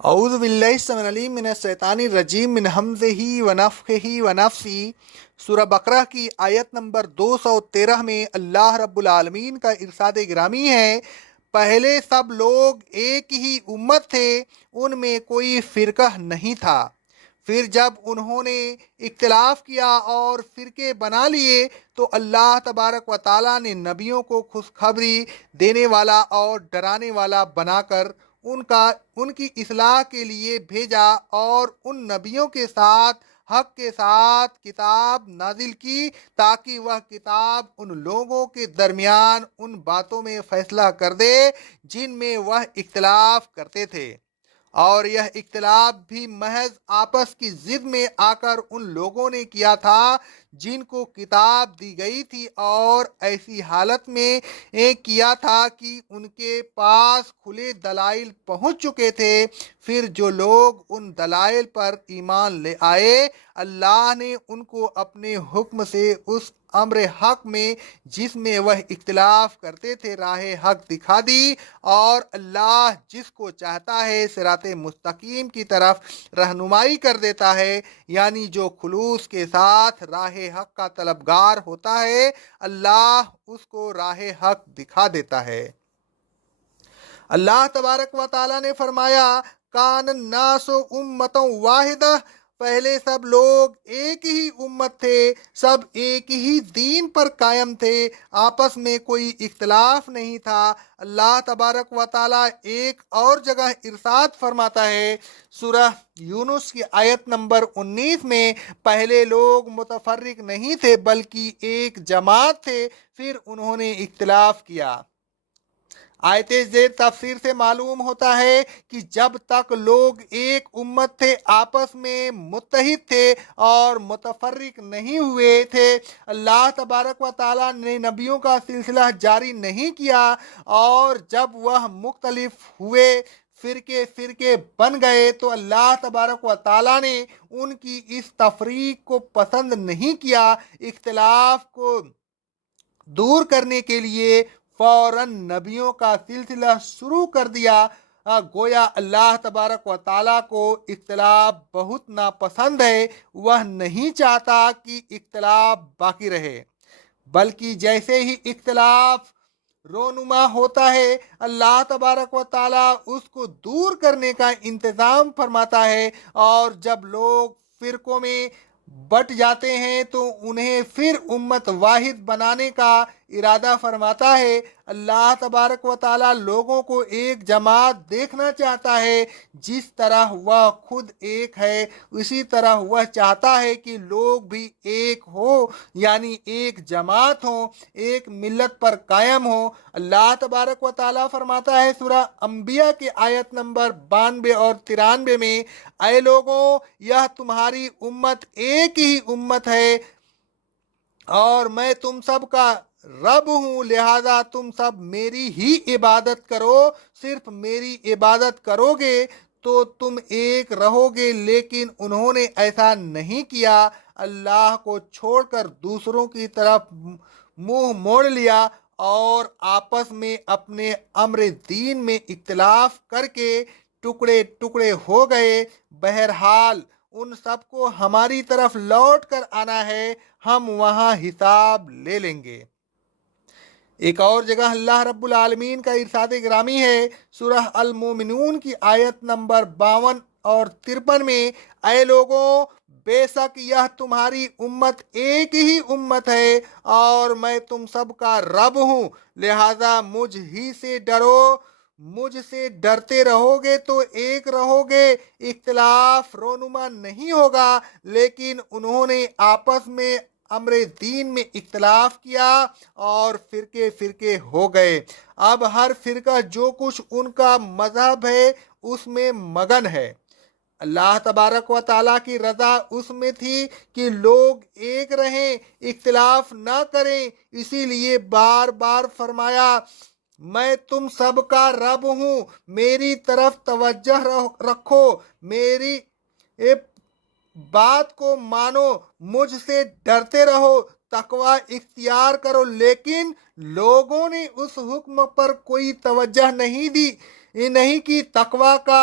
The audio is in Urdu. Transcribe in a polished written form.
اعوذ باللہ السمیع العلیم من الشیطان الرجیم من ہمزہ ونفخہ ونفثہ۔ سورہ بقرہ کی آیت نمبر 213 میں اللہ رب العالمین کا ارشاد گرامی ہے، پہلے سب لوگ ایک ہی امت تھے، ان میں کوئی فرقہ نہیں تھا۔ پھر جب انہوں نے اختلاف کیا اور فرقے بنا لیے تو اللہ تبارک و تعالیٰ نے نبیوں کو خوشخبری دینے والا اور ڈرانے والا بنا کر ان کی اصلاح کے لیے بھیجا، اور ان نبیوں کے ساتھ حق کے ساتھ کتاب نازل کی تاکہ وہ کتاب ان لوگوں کے درمیان ان باتوں میں فیصلہ کر دے جن میں وہ اختلاف کرتے تھے، اور یہ اختلاف بھی محض آپس کی ضد میں آ کر ان لوگوں نے کیا تھا جن کو کتاب دی گئی تھی، اور ایسی حالت میں کیا تھا کہ ان کے پاس کھلے دلائل پہنچ چکے تھے۔ پھر جو لوگ ان دلائل پر ایمان لے آئے، اللہ نے ان کو اپنے حکم سے اس امر حق میں جس میں وہ اختلاف کرتے تھے راہ حق دکھا دی، اور اللہ جس کو چاہتا ہے صراط مستقیم کی طرف رہنمائی کر دیتا ہے، یعنی جو خلوص کے ساتھ راہ حق کا طلبگار ہوتا ہے اللہ اس کو راہ حق دکھا دیتا ہے۔ اللہ تبارک و تعالیٰ نے فرمایا، کان الناس امۃ واحدہ، پہلے سب لوگ ایک ہی امت تھے، سب ایک ہی دین پر قائم تھے، آپس میں کوئی اختلاف نہیں تھا۔ اللہ تبارک و تعالیٰ ایک اور جگہ ارشاد فرماتا ہے سورہ یونس کی آیت نمبر 19 میں، پہلے لوگ متفرق نہیں تھے بلکہ ایک جماعت تھے، پھر انہوں نے اختلاف کیا۔ آیت زیر تفسیر سے معلوم ہوتا ہے کہ جب تک لوگ ایک امت تھے، آپس میں متحد تھے اور متفرق نہیں ہوئے تھے، اللہ تبارک و تعالیٰ نے نبیوں کا سلسلہ جاری نہیں کیا، اور جب وہ مختلف ہوئے، فرقے بن گئے، تو اللہ تبارک و تعالیٰ نے ان کی اس تفریق کو پسند نہیں کیا۔ اختلاف کو دور کرنے کے لیے فوراً نبیوں کا سلسلہ شروع کر دیا۔ گویا اللہ تبارک و تعالیٰ کو اختلاف بہت ناپسند ہے، وہ نہیں چاہتا کہ اختلاف باقی رہے، بلکہ جیسے ہی اختلاف رونما ہوتا ہے اللہ تبارک و تعالیٰ اس کو دور کرنے کا انتظام فرماتا ہے، اور جب لوگ فرقوں میں بٹ جاتے ہیں تو انہیں پھر امت واحد بنانے کا ارادہ فرماتا ہے۔ اللہ تبارک و تعالیٰ لوگوں کو ایک جماعت دیکھنا چاہتا ہے، جس طرح وہ خود ایک ہے اسی طرح وہ چاہتا ہے کہ لوگ بھی ایک ہو، یعنی ایک جماعت ہوں، ایک ملت پر قائم ہوں۔ اللہ تبارک و تعالیٰ فرماتا ہے سورہ انبیاء کی آیت نمبر 92 اور 93 میں، اے لوگوں، یہ تمہاری امت ایک ہی امت ہے اور میں تم سب کا رب ہوں، لہذا تم سب میری ہی عبادت کرو، صرف میری عبادت کرو گے تو تم ایک رہو گے، لیکن انہوں نے ایسا نہیں کیا، اللہ کو چھوڑ کر دوسروں کی طرف منہ موڑ لیا اور آپس میں اپنے امر دین میں اختلاف کر کے ٹکڑے ٹکڑے ہو گئے۔ بہرحال ان سب کو ہماری طرف لوٹ کر آنا ہے، ہم وہاں حساب لے لیں گے۔ ایک اور جگہ اللہ رب العالمین کا ارشاد گرامی ہے سورہ المومنون کی آیت نمبر 52 اور 53 میں، اے لوگوں، بے شک یہ تمہاری امت ایک ہی امت ہے اور میں تم سب کا رب ہوں، لہذا مجھ ہی سے ڈرو، مجھ سے ڈرتے رہو گے تو ایک رہو گے، اختلاف رونما نہیں ہوگا۔ لیکن انہوں نے آپس میں امر دین میں اختلاف کیا اور فرقے ہو گئے۔ اب ہر فرقہ جو کچھ ان کا مذہب ہے اس میں مگن ہے۔ اللہ تبارک و تعالیٰ کی رضا اس میں تھی کہ لوگ ایک رہیں، اختلاف نہ کریں، اسی لیے بار بار فرمایا، میں تم سب کا رب ہوں، میری طرف توجہ رکھو، میری بات کو مانو، مجھ سے ڈرتے رہو، تقوی اختیار کرو۔ لیکن لوگوں نے اس حکم پر کوئی توجہ نہیں کی، تقوی کا